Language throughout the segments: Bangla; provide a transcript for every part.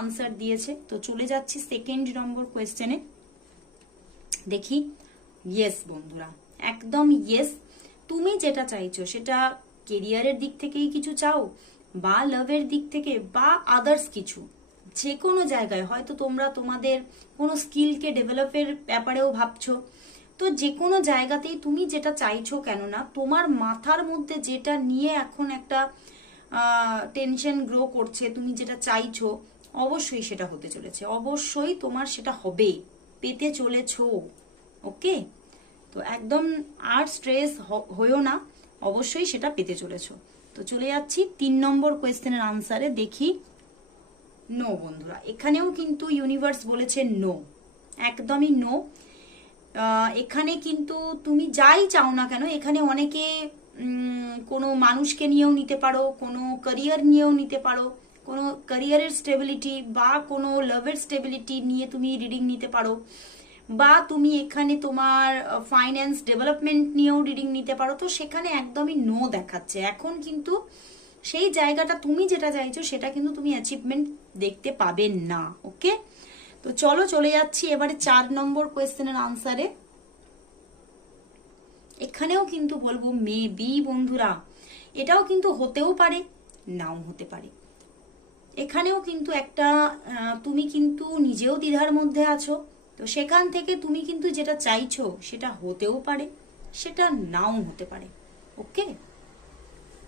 আনসার দিয়েছে। তো চলে যাচ্ছি সেকেন্ড নম্বর কোয়েশ্চেনে। দেখি, ইয়েস বন্ধুরা, একদম ইয়েস। তুমি যেটা চাইছো সেটা কেরিয়ারের দিক থেকেই কিছু চাও, বা লাভের দিক থেকে, বা আদার্স কিছু, যে কোনো জায়গায় হয়তো তোমরা তোমাদের কোনো স্কিলকে ডেভেলপের ব্যাপারেও ভাবছো। তো যে কোনো জায়গাতেই তুমি যেটা চাইছো, কেননা তোমার মাথার মধ্যে যেটা নিয়ে এখন একটা টেনশন গ্রো করছে, তুমি যেটা চাইছো অবশ্যই সেটা হতে চলেছে, অবশ্যই তোমার সেটা হবে, পেতে চলেছো। ওকে, তো একদম আর স্ট্রেস হইও না, অবশ্যই সেটা পেতে চলেছো। তো চলে যাচ্ছি 3 নম্বর কোয়েশ্চেনের আনসারে। দেখি, নো বন্ধুরা, এখানেও কিন্তু ইউনিভার্স বলেছে নো, একদমই নো। এখানে কিন্তু তুমি যাই চাও না কেন, এখানে অনেকে কোনো মানুষকে নিয়েও নিতে পারো, কোনো ক্যারিয়ার নিয়েও নিতে পারো, কোনো ক্যারিয়ারের স্টেবিলিটি বা কোনো লাভের স্টেবিলিটি নিয়ে তুমি রিডিং নিতে পারো, বা তুমি এখানে তোমার ফাইন্যান্স ডেভেলপমেন্ট নিয়েও রিডিং নিতে পারো। তো সেখানে একদমই নো দেখাচ্ছে। এখন কিন্তু সেই জায়গাটা তুমি যেটা চাইছো সেটা কিন্তু তুমি অ্যাচিভমেন্ট দেখতে পাবে না। ওকে, তো চলো চলে যাচ্ছি এবারে 4 নম্বর কোয়েশ্চেনের আনসারে। এখানেও কিন্তু বলবো মেবি বন্ধুরা, এটাও কিন্তু হতেও পারে, নাও হতে পারে। এখানেও কিন্তু একটা তুমি কিন্তু নিজেও দ্বিধার মধ্যে আছো। তো সেখান থেকে তুমি কিন্তু যেটা চাইছো সেটা হতেও পারে, সেটা নাও হতে পারে। ওকে,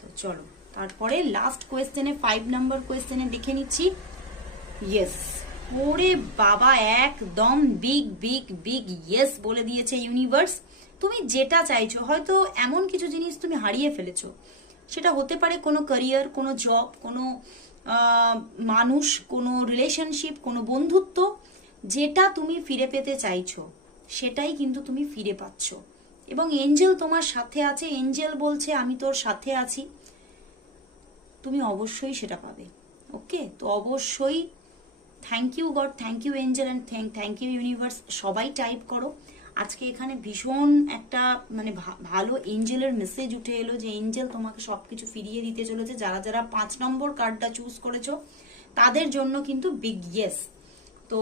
তো চলো তারপরে লাস্ট কোয়েশ্চেনে 5 নাম্বার কোয়েশ্চেনে দেখে নিচ্ছি। ইয়েস, ওরে বাবা, একদম বিগ বিগ বিগ ইয়েস বলে দিয়েছে ইউনিভার্স। তুমি যেটা চাইছো, হয়তো এমন কিছু জিনিস তুমি হারিয়ে ফেলেছো, সেটা হতে পারে কোনো ক্যারিয়ার, কোনো জব, কোনো মানুষ, কোনো রিলেশনশিপ, কোনো বন্ধুত্ব, যেটা তুমি ফিরে পেতে চাইছো সেটাই কিন্তু তুমি ফিরে পাচ্ছ। এবং এঞ্জেল তোমার সাথে আছে, এঞ্জেল বলছে আমি তোর সাথে আছি, তুমি অবশ্যই সেটা পাবে। ওকে, তো অবশ্যই thank you God, thank you angel, and thank you universe. সবাই টাইপ করো। আজকে এখানে ভীষণ একটা মানে ভালো এঞ্জেলের মেসেজ উঠে এলো যে এঞ্জেল তোমাকে সবকিছু ফিরিয়ে দিতে চলেছে। যারা যারা 5 নম্বর কার্ডটা চুজ করেছো তাদের জন্য কিন্তু বিগ ইয়েস। তো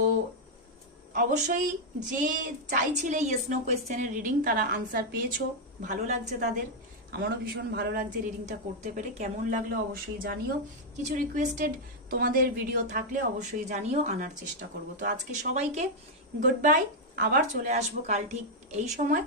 অবশ্যই যে চাইছিলে ইয়েস নো কোয়েশ্চেনের রিডিং, তারা আনসার পেয়েছো, ভালো লাগছে তাদের। আমারও ভীষণ ভালো লাগছে রিডিংটা করতে পেরে। কেমন লাগলো অবশ্যই জানিও। কিছু রিকোয়েস্টেড তোমাদের ভিডিও থাকলে অবশ্যই জানিও, আনার চেষ্টা করব। তো আজকে সবাইকে গুড বাই, আবার চলে আসবো কাল ঠিক এই সময়।